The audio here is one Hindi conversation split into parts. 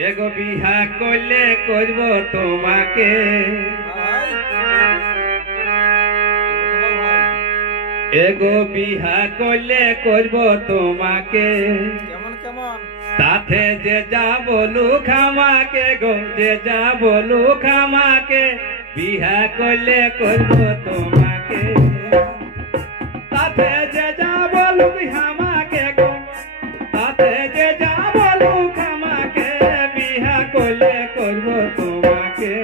एगो बिहा करले करब তোমাকে एगो बिहा करले करब তোমাকে কেমন কেমন साथे जे जा बोलू खामाके गो जे जा बोलू खामाके बिहा करले करब তোমাকে साथे जे जा बोलू खामाके गो साथे जे जा बोलू खामाके बिहा करले करब তোমাকে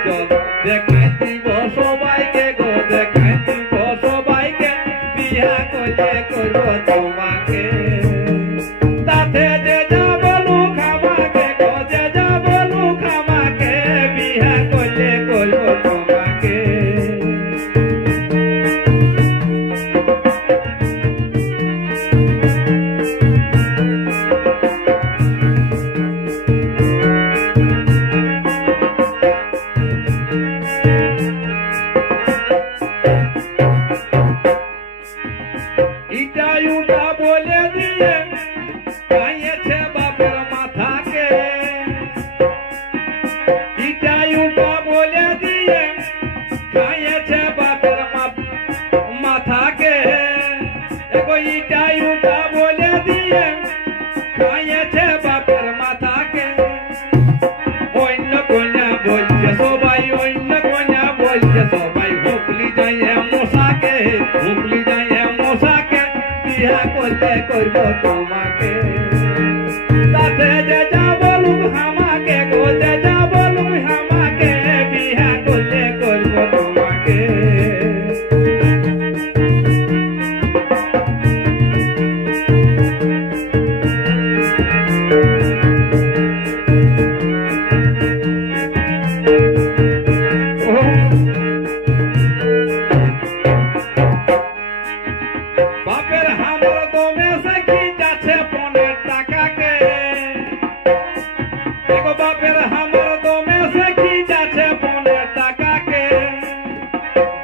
देखाती सबाइके गो देखाती सबाइके बिहा करले करब তোমাকে साथे जे जा बोलू खामाके गो जे जा बोलू खामाके बिहा करले करब তোমাকে बोले दिए बापर माथा के बोले दिए बापर माथा के एगो ईटा यूटा बोले दिए बापर माथा के অন্য কোনা বলছে সবাই অন্য কোনা বলছে সবাই হুকলি যায় মশাকে হুকলি যায় মশাকে বিয়া করলে করব তোমাকে সাথে যে যা বলু আমাকে গো যে যা বলু আমাকে বিয়া করলে করব তোমাকে बापेर हमर दोमे से खींचाছে 15 টাকা के एगो बापेर हमर दोमे से खींचाছে 15 টাকা के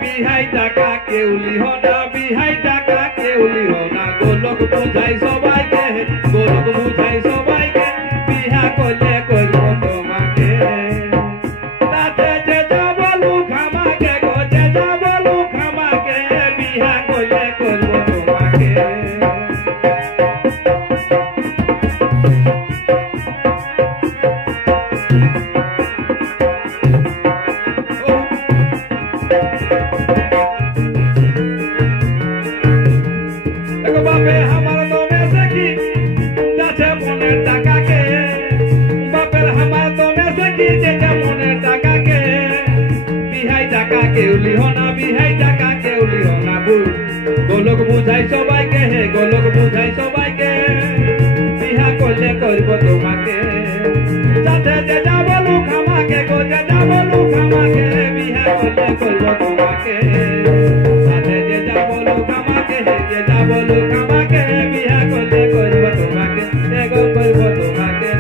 बिहाई टाका के उली हो ना बिहाई टाका के उली हो ना गोलोक बुझाई सबाई के गोलोक बुझाई सबाई के बिहा करले करब তোমাকে साथे जे जा बोलू खामाके गो जे जा बोलू खामाके बिहा करले करब তোমাকে एगो बापे हमर दोमे से की जाছে 15 টাকা के बापेर हमर दोमे से की जेটা 15 টাকা के बिहाई टाका के उली हो ना बिहाई टाका के उली हो ना गोलोक बुझाई सबाई के हे गोलोक बुझाई सबाई के बिहा करले करब তোমাকে साथे जे जा बोलू खामाके गो जे जा बोलू खामाके बिहा करले करब তোমাকে साथे जे जा बोलू खामाके जे जा बोलू खामाके बिहा करले करब তোমাকে एगो करब তোমাকে